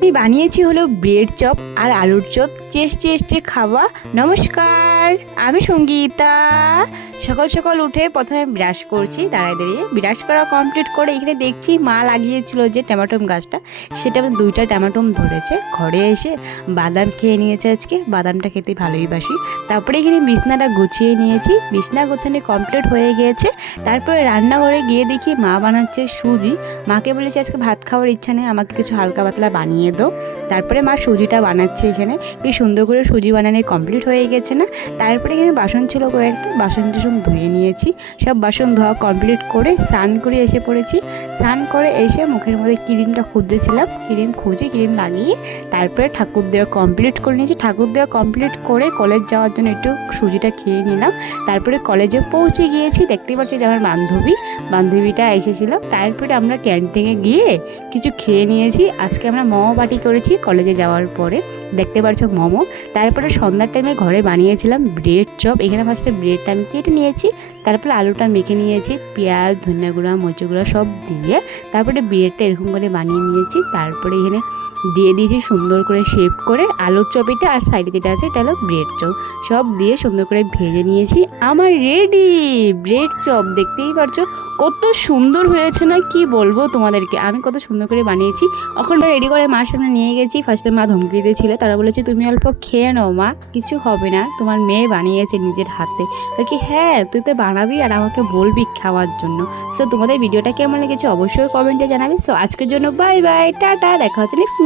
আমি বানিয়েছি হলো ব্রেড চপ আর আলুর চপ। টেস্টি টেস্টি খাওয়া। নমস্কার, আমি সঙ্গীতা। সকাল সকাল উঠে প্রথমে ব্রাশ করছি, দাঁড়ায় দাঁড়িয়ে ব্রাশ করা কমপ্লিট করে এখানে দেখছি মা লাগিয়েছিল যে টমেটোম গাছটা, সেটা 2টা টমেটোম ধরেছে। ঘরে এসে বাদাম খেয়ে নিয়েছে, আজকে বাদামটা খেতে ভালোই বাসি। তারপরে এখানে বিছনাটা গুছিয়ে নিয়েছি, বিছনা গোছানো কমপ্লিট হয়ে গিয়েছে। তারপরে রান্নাঘরে গিয়ে দেখি মা বানাচ্ছে সুজি। মাকে বলেছি আজকে ভাত খাওয়ার ইচ্ছা নেই, আমাকে কিছু হালকা পাতলা বানিয়ে দাও। তারপরে মা সুজিটা বানাচ্ছে। এখানে কি সুন্দর করে সুজি বানানো কমপ্লিট হয়ে গেছে না। তারপরে এখানে বাসন ছিল কয়েকটা, বাসন টাসন ধুয়ে নিয়েছি। সব বাসন ধোয়া কমপ্লিট করে স্নান করে এসে পড়েছি। স্নান করে এসে মুখের মধ্যে ক্রিমটা খুঁজতেছিলাম, ক্রিম খুঁজে ক্রিম লাগিয়ে তারপরে ঠাকুর দেওয়া কমপ্লিট করে নিয়েছি। ঠাকুর দেওয়া কমপ্লিট করে কলেজ যাওয়ার জন্য একটু সুজিটা খেয়ে নিলাম। তারপরে কলেজে পৌঁছে গিয়েছি। দেখতেই পাচ্ছি যে আমার বান্ধবীটা এসেছিলো। তারপরে আমরা ক্যান্টিনে গিয়ে কিছু খেয়ে নিয়েছি। আজকে আমরা মোমো পার্টি করেছি কলেজে যাওয়ার পরে, দেখতে পাচ্ছ মোমো। তারপরে সন্ধ্যার টাইমে ঘরে বানিয়েছিলাম ব্রেড চপ। এখানে ফার্স্টে ব্রেডটা আমি কেটে নিয়েছি, তারপরে আলুটা মেখে নিয়েছি, পেঁয়াজ ধনিয়া গুঁড়া মরিচ গুঁড়া সব দিয়ে তারপরে ব্রেডটা এরকম করে বানিয়ে নিয়েছি। তারপরে এখানে দিয়ে দিয়েছি সুন্দর করে শেপ করে আলুর চপিটা, আর সাইডে যেটা আছে এটা হলো ব্রেড চপ। সব দিয়ে সুন্দর করে ভেজে নিয়েছি। আমার রেডি ব্রেড চপ। দেখতেই পারছো কত সুন্দর হয়েছে না, কি বলবো তোমাদেরকে, আমি কত সুন্দর করে বানিয়েছি। এখন রেডি করে মার সামনে নিয়ে গেছি। ফার্স্টে মা ধমকি দিয়েছিল, তারা বলেছে তুমি অল্প খেয়ে নাও মা, কিছু হবে না, তোমার মেয়ে বানিয়েছে নিজের হাতে। কি হ্যাঁ তুই তো বানাবি আর আমাকে বলবি খাওয়ার জন্য। সো তোমাদের ভিডিওটা কেমন লেগেছে অবশ্যই কমেন্টে জানাবি। সো আজকের জন্য বাই বাই, টাটা, দেখা হচ্ছে নেক্সট